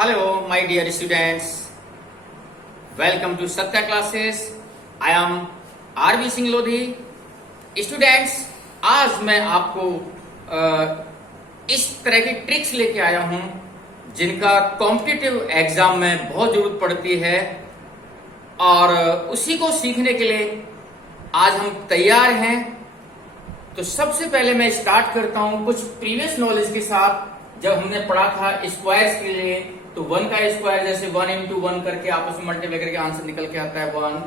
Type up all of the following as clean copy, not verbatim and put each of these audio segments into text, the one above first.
Hello, my dear students. Welcome to Satya classes. I am Aarvi Singh Lodhi. Students, आज मैं आपको इस तरह की ट्रिक्स लेके आया हूं जिनका कॉम्पिटिटिव एग्जाम में बहुत जरूरत पड़ती है और उसी को सीखने के लिए आज हम तैयार हैं. तो सबसे पहले मैं स्टार्ट करता हूं कुछ प्रीवियस नॉलेज के साथ. जब हमने पढ़ा था स्क्वायर्स के लिए, तो 1 का स्क्वायर जैसे 1 इंटू 1 करके आपस में मल्टीप्लाई करके आंसर निकल के आता है 1.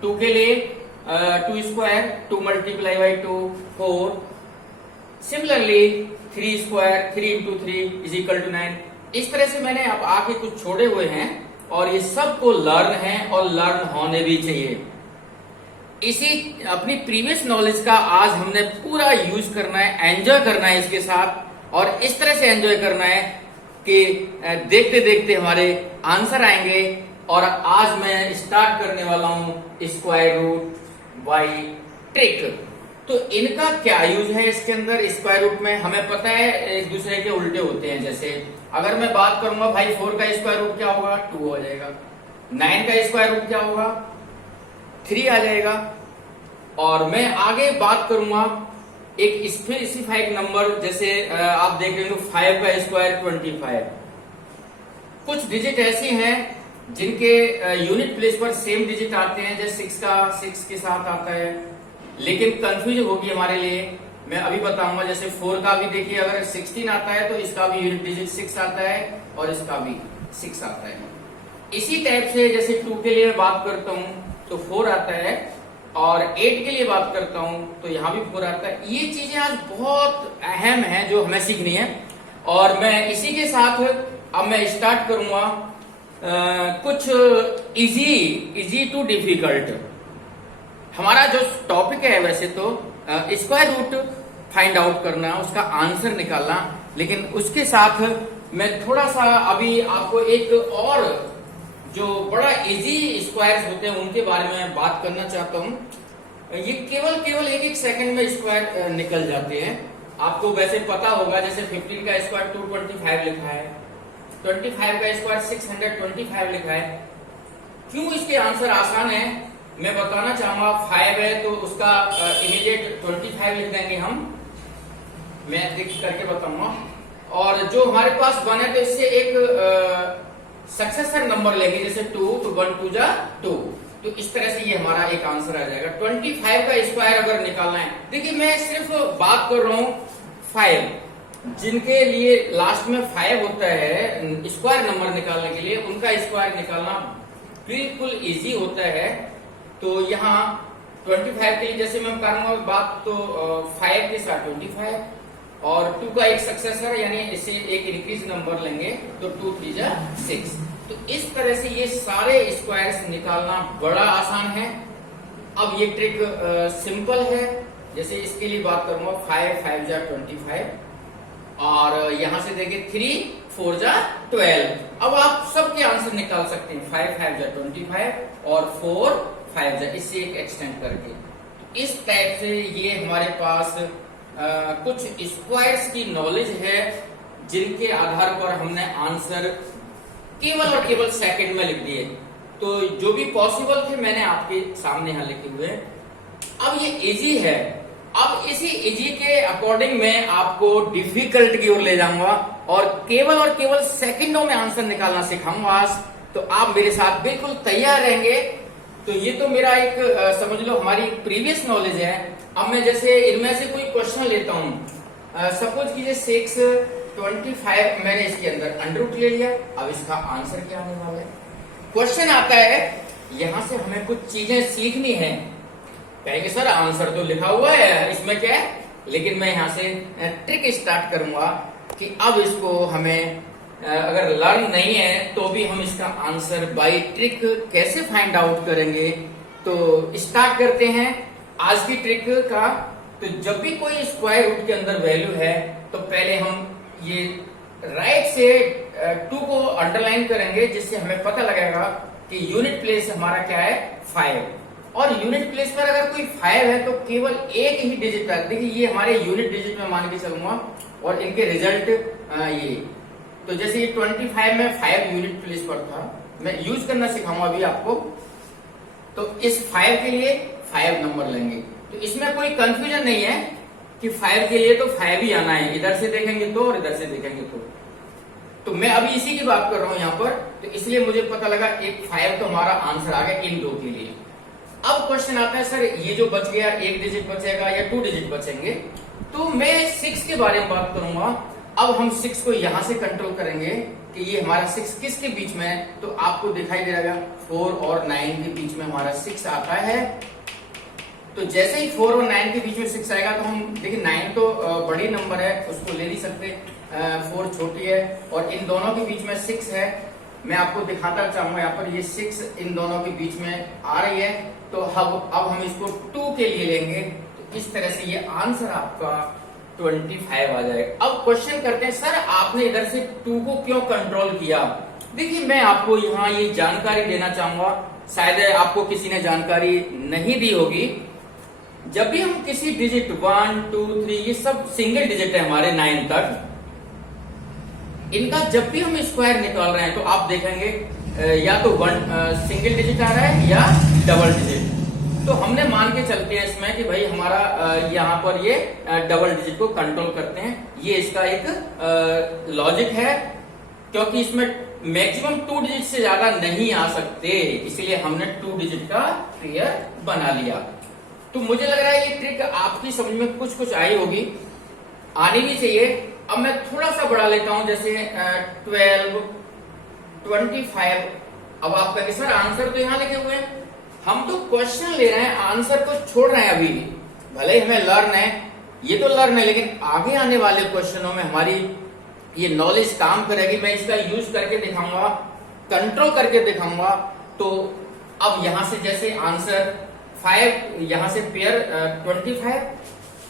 2 के लिए 2 square 2 multiply by 2 4. Similarly 3 square 3 into 3 is equal to 9. इस तरह से मैंने अब आगे कुछ छोड़े हुए हैं और ये सबको लर्न है और लर्न होने भी चाहिए. इसी अपनी प्रीवियस नॉलेज का आज हमने पूरा यूज करना है, एंजॉय करना है इसके साथ. और इस तरह से एंजॉय करना है कि देखते देखते हमारे आंसर आएंगे. और आज मैं स्टार्ट करने वाला हूं स्क्वायर रूट बाई ट्रिक. तो इनका क्या यूज है इसके अंदर. स्क्वायर रूट में हमें पता है एक दूसरे के उल्टे होते हैं. जैसे अगर मैं बात करूंगा भाई 4 का स्क्वायर रूट क्या होगा 2 हो जाएगा. 9 का स्क्वायर रूट क्या होगा 3 आ जाएगा. और मैं आगे बात करूंगा एक स्पेसिफाइड नंबर, जैसे आप देख रहे हो 5 का स्क्वायर 25. कुछ डिजिट ऐसी हैं जिनके यूनिट प्लेस पर सेम डिजिट आते हैं. जैसे 6 का 6 के साथ आता है, लेकिन कंफ्यूज होगी हमारे लिए. मैं अभी बताऊंगा. जैसे 4 का भी देखिए, अगर 16 आता है तो इसका भी यूनिट डिजिट 6 आता है और इसका भी 6 आता है. इसी टाइप से जैसे 2 के लिए बात करता हूं तो 4 आता है, और 8 के लिए बात करता हूं तो यहां भी 4 आता है. ये चीजें आज बहुत अहम हैं जो हमें सीखनी है. और मैं इसी के साथ अब मैं स्टार्ट करूंगा कुछ इजी टू डिफिकल्ट. हमारा जो टॉपिक है वैसे तो स्क्वायर रूट फाइंड आउट करना, उसका आंसर निकालना, लेकिन उसके साथ मैं थोड़ा सा अभी आपको एक और जो बड़ा इजी स्क्वायर्स होते हैं उनके बारे में बात करना चाहता हूं. ये केवल एक सेकंड में स्क्वायर निकल जाते हैं. आपको वैसे पता होगा, जैसे 15 का स्क्वायर 225 लिखा है, 25 का स्क्वायर 625 लिखा है. क्यों इसके आंसर आसान है मैं बताना चाहूंगा. 5 है तो उसका इमीडिएट 25 लिख देंगे हम. मैं देख करके बताऊंगा. और जो हमारे पास 1 है तो इससे एक सक्सेसर नंबर लेंगे, जैसे 2 तो 1 2 जा 2. तो इस तरह से ये हमारा एक आंसर आ जाएगा. 25 का स्क्वायर अगर निकालना है, देखिए मैं सिर्फ बात कर रहा हूं 5. जिनके लिए लास्ट में 5 होता है स्क्वायर नंबर निकालने के लिए, उनका स्क्वायर निकालना बिल्कुल इजी होता है. तो यहाँ 25 के लिए जैसे मैं करूंगा बात, तो 5 के साथ 25 और 2 का एक सक्सेसर यानी इसे एक इंक्रीज नंबर लेंगे तो 2 3 जा 6. तो इस तरह से ये सारे स्क्वायर्स निकालना बड़ा आसान है. अब ये ट्रिक सिंपल है. जैसे इसके लिए बात करूंगा 5 5 जा 25 और यहां से देखिए 3 4 जा 12. अब आप सबके आंसर निकाल सकते हैं. 5 5 जा 25 और 4 5 जा, इससे एक एक्सटेंड करके. तो इस टाइप से ये हमारे पास कुछ स्क्वायर्स की नॉलेज है जिनके आधार पर हमने आंसर केवल और केवल सेकंड में लिख दिए. तो जो भी पॉसिबल थे मैंने आपके सामने यहां लिखे हुए. अब ये इजी है. अब इसी इजी के अकॉर्डिंग मैं आपको डिफिकल्ट की ओर ले जाऊंगा और केवल सेकंडों में आंसर निकालना सिखाऊंगा आज. तो आप मेरे साथ बिल्कुल तैयार रहेंगे. तो ये तो मेरा एक समझ लो हमारी प्रीवियस नॉलेज है. अब मैं जैसे इनमें से कोई क्वेश्चन लेता हूं. सपोज कीजिए 6 25 मैंने इसके अंदर अंडर रूट ले लिया. अब इसका आंसर क्या आने वाला है. क्वेश्चन आता है, यहां से हमें कुछ चीजें सीखनी है. कहेंगे सर आंसर तो लिखा हुआ है, इसमें क्या है. लेकिन मैं यहां से ट्रिक स्टार्ट करूंगा कि अब इसको हमें अगर लर्न नहीं है तो भी हम इसका आंसर बाय ट्रिक कैसे फाइंड आउट करेंगे. तो स्टार्ट करते हैं आज की ट्रिक का. तो जब भी कोई स्क्वायर रूट के अंदर वैल्यू है तो पहले हम ये राइट से 2 को अंडरलाइन करेंगे, जिससे हमें पता लगेगा कि यूनिट प्लेस हमारा क्या है 5. और यूनिट प्लेस पर अगर कोई 5 है तो केवल एक ही डिजिट है. देखिए ये हमारे यूनिट डिजिट में मान के चलूंगा और इनके रिजल्ट ये तो जैसे ये 25 में 5 यूनिट प्लेस पर था, मैं यूज करना सिखाऊंगा अभी आपको। तो इस 5 के लिए 5 नंबर लेंगे, तो इसमें कोई कंफ्यूजन नहीं है कि 5 के लिए तो 5 ही आना है, इधर से देखेंगे तो और इधर से देखेंगे तो मैं अभी इसी की बात कर रहा हूं यहां पर, तो इसलिए मुझे पता लगा एक 5 तो हमारा आंसर आ गया इन दो के लिए। अब क्वेश्चन आता है, सर ये जो बच गया 1 डिजिट बचेगा या 2 डिजिट बचेंगे, तो मैं 6 के बारे में बात करूंगा। अब हम 6 को यहां से कंट्रोल करेंगे कि ये हमारा 6 किसके बीच में है, तो आपको दिखाई दे रहा 4 और 9 के बीच में हमारा 6 आता है। तो जैसे ही 4 और 9 के बीच में 6 आएगा तो हम देखिए 9 तो बड़ी नंबर है, उसको ले नहीं सकते, 4 छोटी है, और इन दोनों के बीच में 6 है। मैं आपको दिखाता चाहूंगा यहाँ पर ये 6 इन दोनों के बीच में आ रही है, तो अब हम इसको 2 के लिए लेंगे, तो इस तरह से ये आंसर आपका 25 आ जाएगा। अब क्वेश्चन करते हैं, सर आपने इधर से 2 को क्यों कंट्रोल किया? देखिए मैं आपको यहाँ ये जानकारी देना चाहूंगा, शायद आपको किसी ने जानकारी नहीं दी होगी। जब भी हम किसी डिजिट 1 2 3 ये सब सिंगल डिजिट है हमारे 9 तक, इनका जब भी हम स्क्वायर निकाल रहे हैं तो आप देखेंगे या तो सिंगल डिजिट आ रहा है या डबल डिजिट। तो हमने मान के चलते हैं इसमें कि भाई हमारा यहाँ पर ये डबल डिजिट को कंट्रोल करते हैं, ये इसका एक लॉजिक है, क्योंकि इसमें मैक्सिमम 2 डिजिट से ज्यादा नहीं आ सकते, इसलिए हमने 2 डिजिट का पेयर बना लिया। तो मुझे लग रहा है ये ट्रिक आपकी समझ में कुछ कुछ आई होगी, आनी भी चाहिए। अब मैं थोड़ा सा बढ़ा लेता हूं, जैसे 12 25। अब आप कहेंगे सर आंसर तो यहां लिखे हुए हैं, हम तो क्वेश्चन ले रहे हैं, आंसर को छोड़ रहे हैं अभी, भले ही हमें लर्न है, ये तो लर्न है, लेकिन आगे आने वाले क्वेश्चनों में हमारी ये नॉलेज काम करेगी। मैं इसका यूज करके दिखाऊंगा, कंट्रोल करके दिखाऊंगा। तो अब यहां से जैसे आंसर 5, यहां से पेयर 25,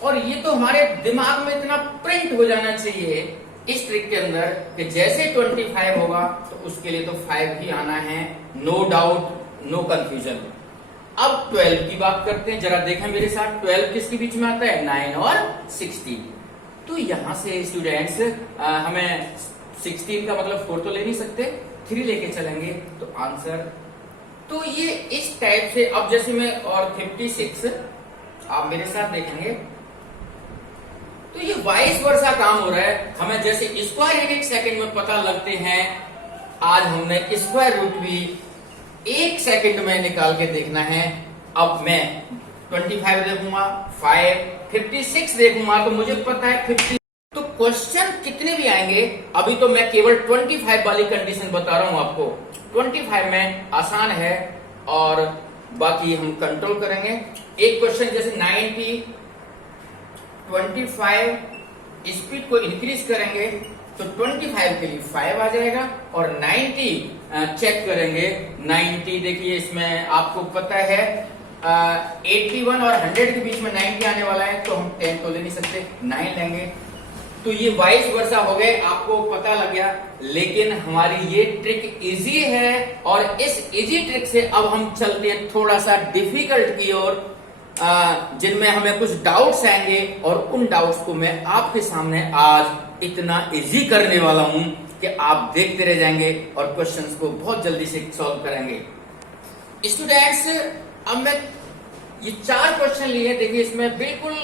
और ये तो हमारे दिमाग में इतना प्रिंट हो जाना चाहिए इस ट्रिक के अंदर कि जैसे 25 होगा तो उसके लिए तो 5 ही आना है, नो डाउट, नो कंफ्यूजन। अब 12 की बात करते हैं, जरा देखें मेरे साथ, 12 किसके बीच में आता है? 9 और 16। तो यहां से स्टूडेंट्स हमें 16 का मतलब 4 तो ले नहीं सकते, 3 लेके चलेंगे तो आंसर, तो ये इस टाइप से। अब जैसे मैं और 56 आप मेरे साथ देखेंगे तो ये वाइस वर्सा काम हो रहा है, हमें जैसे स्क्वायर 1 सेकंड में पता लगते हैं, आज हमने स्क्वायर रूट भी 1 सेकंड में निकाल के देखना है। अब मैं 25 देखूंगा, 5 56 देखूंगा, तो मुझे पता है 50। तो क्वेश्चन कितने भी आएंगे, अभी तो मैं केवल 25 वाली कंडीशन बता रहा हूं आपको, 25 में आसान है और बाकी हम कंट्रोल करेंगे। एक क्वेश्चन जैसे 90 25 स्पीड को इंक्रीज करेंगे तो 25 के लिए 5 आ जाएगा, और 90 चेक करेंगे, 90 देखिए इसमें आपको पता है 81 और 100 के बीच में 90 आने वाला है, तो हम 10 तो ले नहीं सकते, 9 लेंगे। तो ये वाइस वर्सा हो गए, आपको पता लग गया। लेकिन हमारी ये ट्रिक इजी है, और इस इजी ट्रिक से अब हम चलते हैं थोड़ा सा डिफिकल्ट की ओर, जिनमें हमें कुछ डाउट्स आएंगे, और उन डाउट्स को मैं आपके सामने आज इतना इजी करने वाला हूं कि आप देखते रह जाएंगे और क्वेश्चंस को बहुत जल्दी से सॉल्व करेंगे। स्टूडेंट्स, अब मैं ये 4 क्वेश्चन लिए, देखिए इसमें बिल्कुल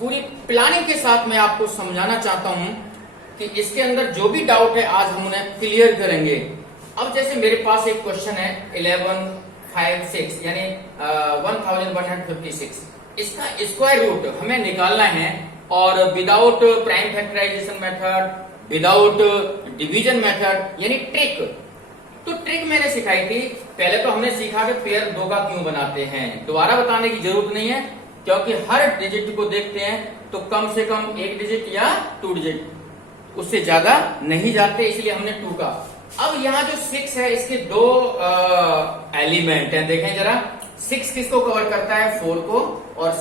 पूरी प्लानिंग के साथ मैं आपको समझाना चाहता हूं कि इसके अंदर जो भी डाउट है आज हम उन्हें क्लियर करेंगे। अब जैसे मेरे पास एक क्वेश्चन है 1156 यानी 1156, इसका स्क्वायर रूट हमें निकालना है, और without prime factorisation method, without division method, यानी ट्रिक। तो ट्रिक मैंने सिखाई थी, पहले तो हमने सीखा कि पेयर 2 का क्यों बनाते हैं, दोबारा बताने की जरूरत नहीं है, क्योंकि हर डिजिट को देखते हैं तो कम से कम 1 डिजिट या 2 डिजिट, उससे ज्यादा नहीं जाते, इसलिए हमने 2 का। अब यहाँ जो 6 है, इसके 2 एलिमेंट हैं, देखें जरा, 6 किसको कवर करता है? 4 को, और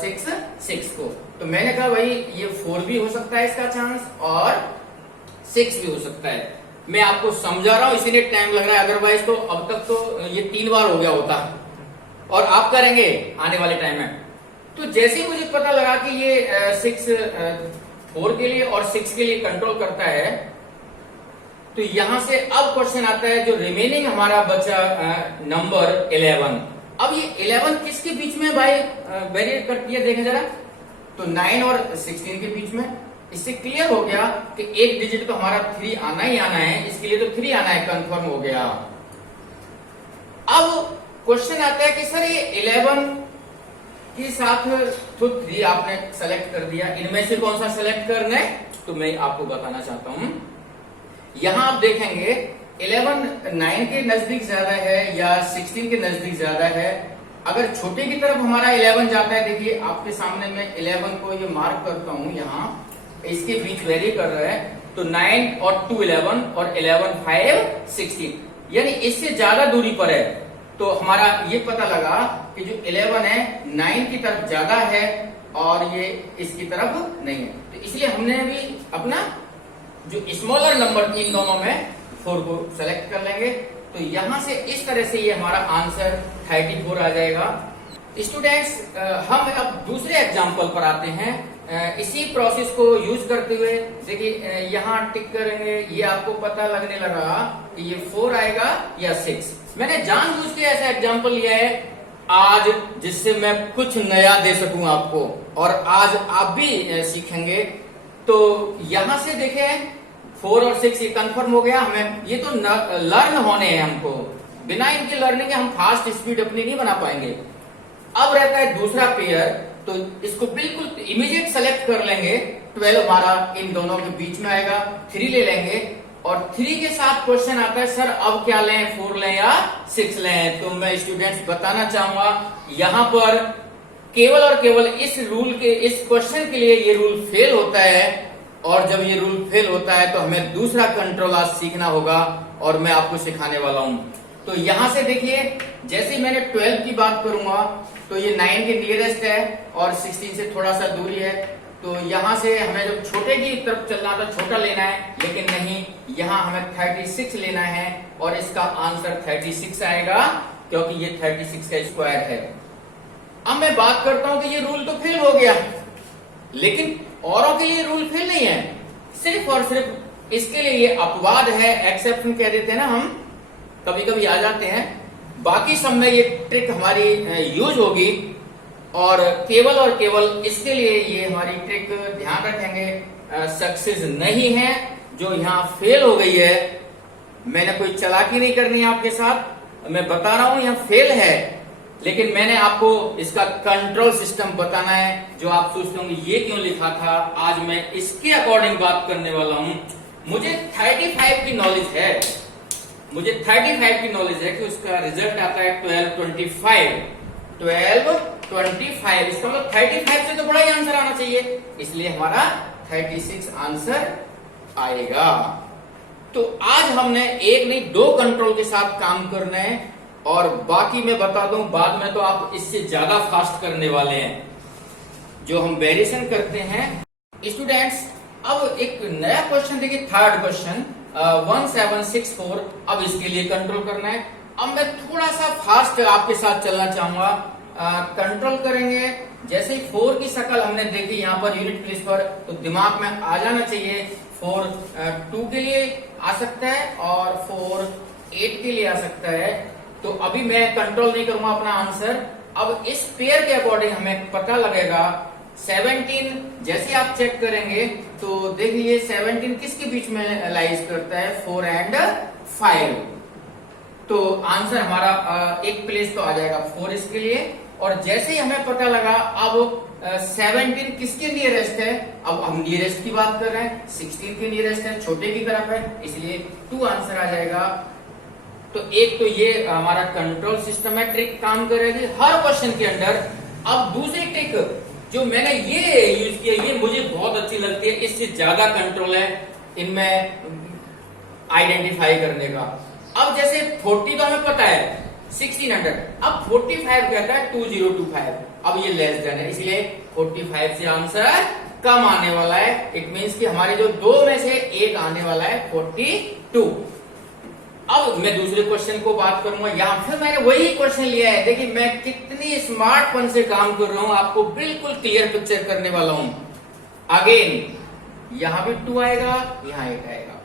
6 को। तो मैंने कहा भाई ये 4 भी हो सकता है इसका चांस, और 6 भी हो सकता है। मैं आपको समझा रहा हूं इसीलिए टाइम लग रहा है, अदरवाइज तो अब तक तो ये 3 बार हो गया होता, और आप करेंगे आने वाले टाइम में। तो जैसे ही मुझे पता लगा कि ये 4 के लिए और 6 के लिए कंट्रोल करता है, तो यहां से अब क्वेश्चन आता है जो रिमेनिंग हमारा बचा नंबर 11। अब ये 11 किसके बीच में भाई वेरिएट करती है, देखें जरा। तो 9 और 16 के बीच में। इससे क्लियर हो गया कि एक डिजिट तो हमारा 3 आना ही आना है, इसके लिए तो 3 आना है, कंफर्म हो गया। अब क्वेश्चन आता है कि सर ये 11 के साथ तो 3 आपने सेलेक्ट कर दिया, इनमें से कौन सा सेलेक्ट करना है, तो मैं आपको बताना चाहता हूं। यहां आप देखेंगे 11 9 के नजदीक ज्यादा है या 16 के नजदीक ज्यादा है। अगर छोटे की तरफ हमारा 11 जाता है, देखिए आपके सामने मैं 11 को ये मार्क करता हूं, यहां इसके बीच वेरी कर रहा है, तो 9 और 2 11 और 11 5 16, यानी इससे ज्यादा दूरी पर है। तो हमारा ये पता लगा कि जो 11 है 9 की तरफ ज्यादा है और ये इसकी तरफ नहीं है। तो इसलिए हमने भी अपना जो स्मॉलर नंबर इन दोनों में 4 को सेलेक्ट कर लेंगे। तो यहां से इस तरह से ये हमारा आंसर 34 आ जाएगा। स्टूडेंट्स, हम अब दूसरे एग्जाम्पल पर आते हैं। इसी प्रोसेस को यूज करते हुए देखिए यहाँ टिक करेंगे, ये आपको पता लगने लगा कि ये 4 आएगा या 6। मैंने जानबूझ के ऐसा एग्जाम्पल लिया है आज, जिससे मैं कुछ नया दे सकूं आपको, और आज आप भी सीखेंगे। तो यहां से देखें 4 और 6 ये कंफर्म हो गया हमें। ये तो लर्न होने हैं हमको, बिना इनके लर्निंग के हम फास्ट स्पीड अपनी नहीं बना पाएंगे। अब रहता है दूसरा पेयर, तो इसको बिल्कुल इमीडिएट सेलेक्ट कर लेंगे। 12 हमारा इन दोनों के बीच में आएगा, 3 ले लेंगे, और 3 के साथ क्वेश्चन आता है सर अब क्या लें, 4 लें या 6 लें। तो मैं स्टूडेंट्स बताना चाहूंगा यहां पर केवल और केवल इस रूल के, इस क्वेश्चन के लिए ये रूल फेल होता है, और जब ये रूल फेल होता है तो हमें दूसरा कंट्रोल आज सीखना होगा, और मैं आपको सिखाने वाला हूं। तो यहां से देखिए, जैसे मैंने 12 की बात करूंगा तो ये 9 के नियरेस्ट है और 16 से थोड़ा सा दूरी है। तो यहां से हमें जब छोटे की तरफ चलना तो छोटा लेना है, लेकिन नहीं, यहां हमें 36 लेना है, और इसका आंसर 36 आएगा, क्योंकि ये 36 का स्क्वायर है। अब मैं बात करता हूं कि ये रूल तो फेल हो गया, लेकिन औरों के लिए रूल फेल नहीं है, सिर्फ और सिर्फ इसके लिए ये अपवाद है, एक्सेप्शन कह देते हैं ना हम, कभी कभी आ जाते हैं। बाकी सब में ये ट्रिक हमारी यूज होगी, और केवल इसके लिए ये हमारी ट्रिक ध्यान रखेंगे सक्सेस नहीं है। जो यहाँ फेल हो गई है, मैंने कोई चालाकी नहीं करनी है आपके साथ, मैं बता रहा हूं यहाँ फेल है, लेकिन मैंने आपको इसका कंट्रोल सिस्टम बताना है। जो आप सोचते होंगे ये क्यों लिखा था, आज मैं इसके अकॉर्डिंग बात करने वाला हूं। मुझे 35 की नॉलेज है, मुझे 35 की नॉलेज है कि उसका रिजल्ट आता है 1225। इसका मतलब 35 से तो बड़ा ही आंसर आना चाहिए, इसलिए हमारा 36 आंसर आएगा। तो आज हमने एक नहीं 2 कंट्रोल के साथ काम करना है, और बाकी मैं बता दूं बाद में तो आप इससे ज्यादा फास्ट करने वाले हैं जो हम वेरिएशन करते हैं। स्टूडेंट्स, अब एक नया क्वेश्चन देखिए, थर्ड क्वेश्चन 1764। अब इसके लिए कंट्रोल करना है। अब मैं थोड़ा सा फास्ट आपके साथ चलना चाहूंगा। कंट्रोल करेंगे, जैसे ही 4 की शक्ल हमने देखी यहाँ पर यूनिट प्लेस पर, तो दिमाग में आ जाना चाहिए 4 2 के लिए आ सकता है और 4 8 के लिए आ सकता है। तो अभी मैं कंट्रोल नहीं करूंगा अपना आंसर। अब इस पेयर के अकॉर्डिंग हमें पता लगेगा 17। जैसे आप चेक करेंगे तो देखिए 17 किसके बीच में लाइज करता है, 4 एंड 5। तो आंसर हमारा एक प्लेस तो आ जाएगा 4 इसके लिए। और जैसे ही हमें पता लगा अब 17 किसके नियरेस्ट है, अब हम नियरेस्ट की बात कर रहे हैं, 16 के नियरेस्ट है, छोटे की तरफ है, इसलिए 2 आंसर आ जाएगा। तो एक तो ये हमारा कंट्रोल सिस्टम है, ट्रिक काम करेगी हर क्वेश्चन के अंदर। अब दूसरी ट्रिक जो मैंने ये यूज किया, ये मुझे बहुत अच्छी लगती है, इससे ज्यादा कंट्रोल है इनमें आइडेंटिफाई करने का। अब जैसे 40 तो हमें पता है 1600, अब 45 कहता है 2025। अब ये लेस देन है, इसलिए 45 से आंसर कम आने वाला है। इट मींस कि हमारे जो 2 में से एक आने वाला है 42। अब मैं दूसरे क्वेश्चन को बात करूंगा, यहां फिर मैंने वही क्वेश्चन लिया है। देखिए मैं कितनी स्मार्टफोन से काम कर रहा हूं, आपको बिल्कुल क्लियर पिक्चर करने वाला हूं। अगेन यहां भी 2 आएगा, यहां 8 आएगा।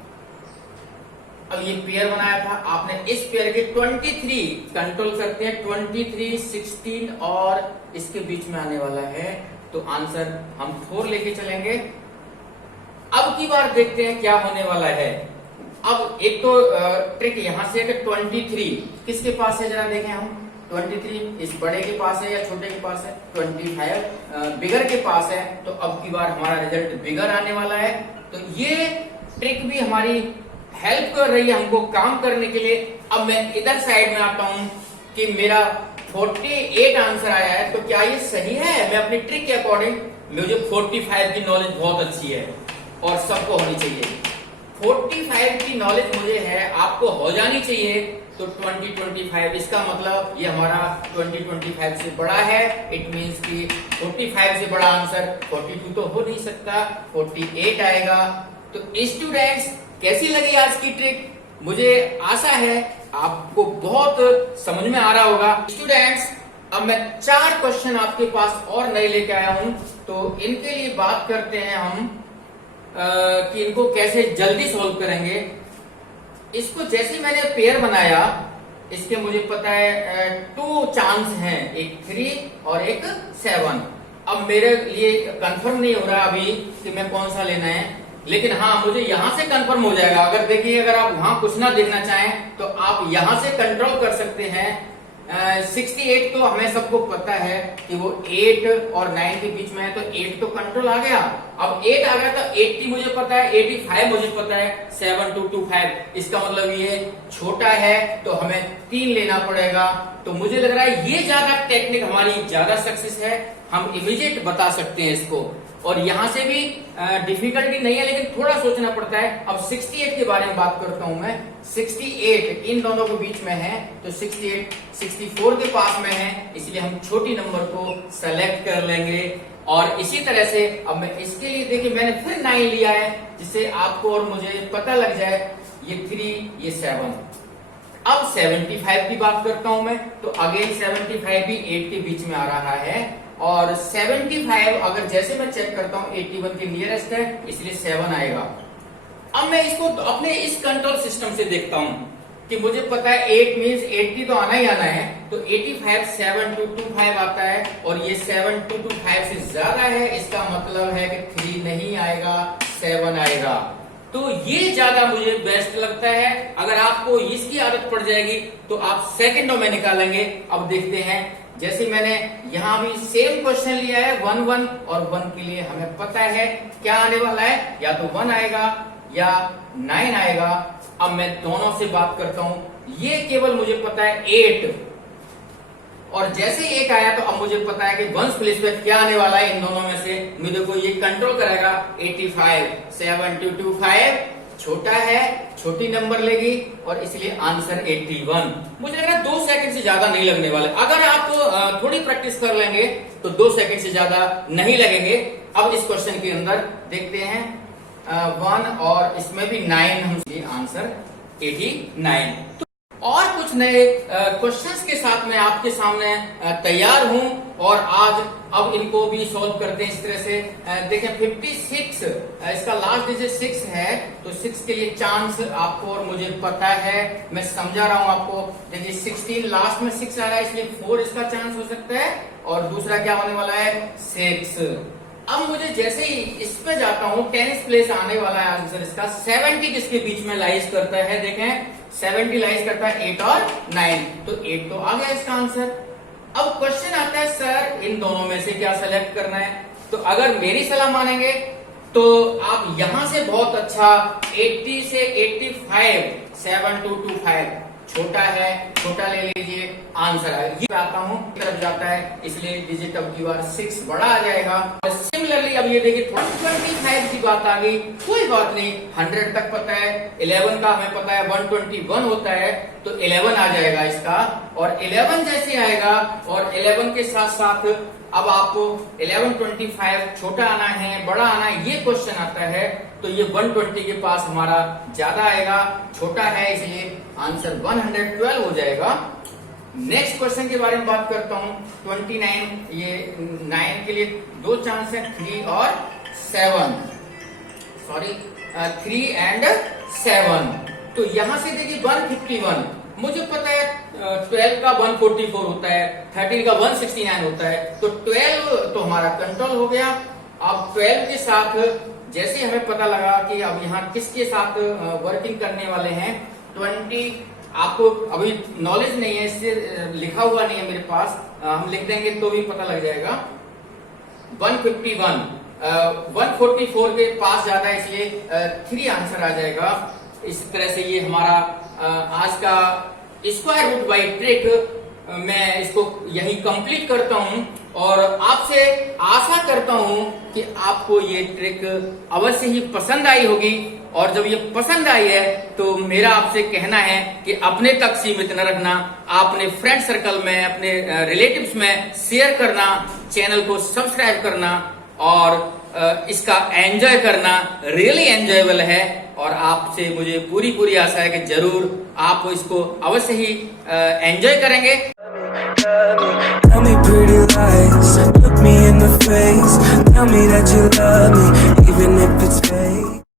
अब ये पेयर बनाया था आपने, इस पेयर के 23 कंट्रोल करते हैं, 23, 16 और इसके बीच में आने वाला है, तो आंसर हम 4 लेके चलेंगे। अब की बार देखते हैं क्या होने वाला है। अब एक तो ट्रिक यहां से है कि 23 किसके पास है, जरा देखें हम। 23 इस बड़े के पास है या छोटे के पास है? 25 बिगर के पास है, तो अब की बार हमारा रिजल्ट बिगर आने वाला है। तो ये ट्रिक भी हमारी हेल्प कर रही है हमको काम करने के लिए। अब मैं इधर साइड में आता हूं कि मेरा 48 आंसर आया है, तो क्या ये सही है? मैं अपनी ट्रिक के अकॉर्डिंग, मुझे 45 की नॉलेज बहुत अच्छी है और सबको होनी चाहिए। 45 की नॉलेज मुझे है, आपको हो जानी चाहिए। तो 20-25 इसका मतलब ये हमारा 20-25 से बड़ा है। इट मींस कि 45 से बड़ा आंसर 42 तो हो नहीं सकता, 48 आएगा। तो स्टूडेंट्स, कैसी लगी आज की ट्रिक? मुझे आशा है आपको बहुत समझ में आ रहा होगा। स्टूडेंट्स, अब मैं 4 क्वेश्चन आपके पास और नए लेके आया हूं, तो इनके लिए बात करते हैं हम कि इनको कैसे जल्दी सॉल्व करेंगे। इसको जैसे मैंने पेयर बनाया, इसके मुझे पता है 2 चांस हैं, एक 3 और एक 7। अब मेरे लिए कंफर्म नहीं हो रहा अभी कि मैं कौन सा लेना है, लेकिन हाँ मुझे यहां से कंफर्म हो जाएगा। अगर देखिए, अगर आप वहां कुछ ना देखना चाहें तो आप यहां से कंट्रोल कर सकते हैं। 68 तो हमें सबको पता है कि वो 8 और 9 के बीच में है, तो 8 तो कंट्रोल आ गया। अब 8 आ गया तो 80 मुझे पता है, 85 मुझे पता है, 7225 इसका मतलब ये छोटा है, तो हमें 3 लेना पड़ेगा। तो मुझे लग रहा है ये ज्यादा टेक्निक हमारी ज्यादा सक्सेस है, हम इमीडिएट बता सकते हैं इसको। और यहां से भी डिफिकल्टी नहीं है, लेकिन थोड़ा सोचना पड़ता है। अब 68 के बारे में बात करता हूं मैं। 68 इन दोनों के बीच में है, तो 68 64 के पास में है, इसलिए हम छोटी नंबर को सेलेक्ट कर लेंगे। और इसी तरह से अब मैं इसके लिए, देखिए मैंने फिर 9 लिया है, जिससे आपको और मुझे पता लग जाए, ये 3 ये 7। अब 75 की बात करता हूं मैं, तो अगेन 75 भी 8 के बीच में आ रहा है। और 75 अगर जैसे मैं चेक करता हूं 81 के नियरेस्ट है, इसलिए 7 आएगा। अब मैं इसको अपने इस कंट्रोल सिस्टम से देखता हूं कि मुझे पता है 8 मींस 80 तो आना ही आना है, तो 85 7225 आता है, और ये 7225 से ज्यादा है, इसका मतलब है कि 3 नहीं आएगा, 7 आएगा। तो ये ज्यादा मुझे बेस्ट लगता है। अगर आपको इसकी आदत पड़ जाएगी तो आप सेकंडों में निकालेंगे। अब देखते हैं, जैसे मैंने यहां भी सेम क्वेश्चन लिया है 1 1 और 1 के लिए हमें पता है क्या आने वाला है, या तो 1 आएगा या 9 आएगा। अब मैं दोनों से बात करता हूं, ये केवल मुझे पता है 8, और जैसे 1 आया तो अब मुझे पता है कि वंस प्लेस पे क्या आने वाला है इन दोनों में से। मुझे को ये कंट्रोल करेगा 85 7225 छोटा है, छोटी नंबर लेगी, और इसलिए आंसर 81। मुझे लग रहा है 2 सेकंड से ज्यादा नहीं लगने वाले। अगर आप थोड़ी प्रैक्टिस कर लेंगे तो 2 सेकंड से ज्यादा नहीं लगेंगे। अब इस क्वेश्चन के अंदर देखते हैं 1 और इसमें भी 9, हम आंसर 89। तो और कुछ नए क्वेश्चंस के साथ मैं आपके सामने तैयार हूं, और आज अब इनको भी सॉल्व करते हैं इस तरह से। देखें 56 इसका लास्ट डिजिट 6 है, तो 6 के लिए चांस आपको और मुझे पता है, मैं समझा रहा हूं आपको। देखिए 16 लास्ट में 6 आ रहा है, इसलिए 4 इसका चांस हो सकता है, और दूसरा क्या होने वाला है 6। अब मुझे जैसे ही इस पे जाता हूं, 10th प्लेस आने वाला है आंसर इसका। 70 किसके बीच में लाइज करता है? देखें 70 लाइज करता है 8 और 9, तो 8 तो आ गया इसका आंसर। अब क्वेश्चन आता है सर इन दोनों में से क्या सेलेक्ट करना है? तो अगर मेरी सलाह मानेंगे तो आप यहां से बहुत अच्छा 80 से 85 7225 छोटा है, छोटा ले लीजिए, आंसर आएगा। ये आता हूं तरफ जाता है, इसलिए डिजिट अब की बार 6 बड़ा आ जाएगा। और सिमिलरली अब ये देखिए 125 की बात आ गई, कोई बात नहीं, 100 तक पता है, 11 का हमें पता है 121 होता है, तो 11 आ जाएगा इसका। और 11 जैसे आएगा, और 11 के साथ साथ अब आपको 1125 छोटा आना है बड़ा आना है, ये क्वेश्चन आता है, तो ये 120 के पास हमारा ज्यादा आएगा, छोटा है, इसलिए आंसर 112 हो जाएगा। नेक्स्ट क्वेश्चन के बारे में बात करता हूं 29, ये 9 के लिए 2 चांस है, 3 और 7, सॉरी 3 एंड 7। तो यहां से देखिए 151, मुझे पता है 12 का 144 होता है, 13 का 169 होता है, तो 12 तो हमारा कंट्रोल हो गया। अब 12 के साथ जैसे हमें पता लगा कि अब यहाँ किसके साथ वर्किंग करने वाले हैं, 20, आपको अभी नॉलेज नहीं है, इससे लिखा हुआ नहीं है मेरे पास, हम लिख देंगे तो भी पता लग जाएगा। 151, 144 के पास ज्यादा है, इसलिए 3 आंसर आ जाएगा। इस तरह से ये हमारा आज का स्क्वायर रूट बाई ट्रिक मैं इसको यही कंप्लीट करता हूं और आपसे आशा करता हूं कि आपको ये ट्रिक अवश्य ही पसंद आई होगी। और जब ये पसंद आई है तो मेरा आपसे कहना है कि अपने तक सीमित न रखना, आपने फ्रेंड सर्कल में, अपने रिलेटिव्स में शेयर करना, चैनल को सब्सक्राइब करना और इसका एंजॉय करना। रियली एंजॉयबल है और आपसे मुझे पूरी आशा है कि जरूर आप इसको अवश्य ही एंजॉय करेंगे। Tell me pretty lies, look me in the face, tell me that you love me, even if it's fake.